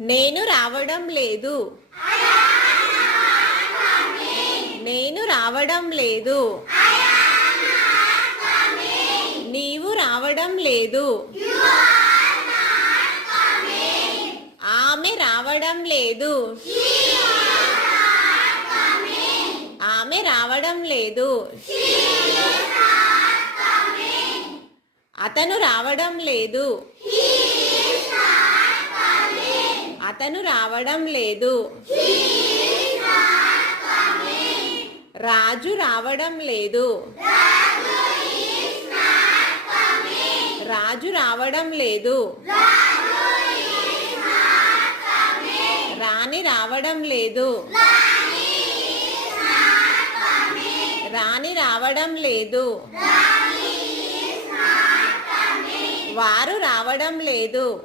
నేను రావడం లేదు. నేను రావడం లేదు. నీవు రావడం లేదు. ఆమె రావడం లేదు. ఆమె రావడం లేదు. అతను రావడం లేదు. అతను రావడం లేదు. రాజు రావడం లేదు. రాజు రావడం లేదు. రాణి రావడం లేదు. రాణి రావడం లేదు. వారు రావడం లేదు.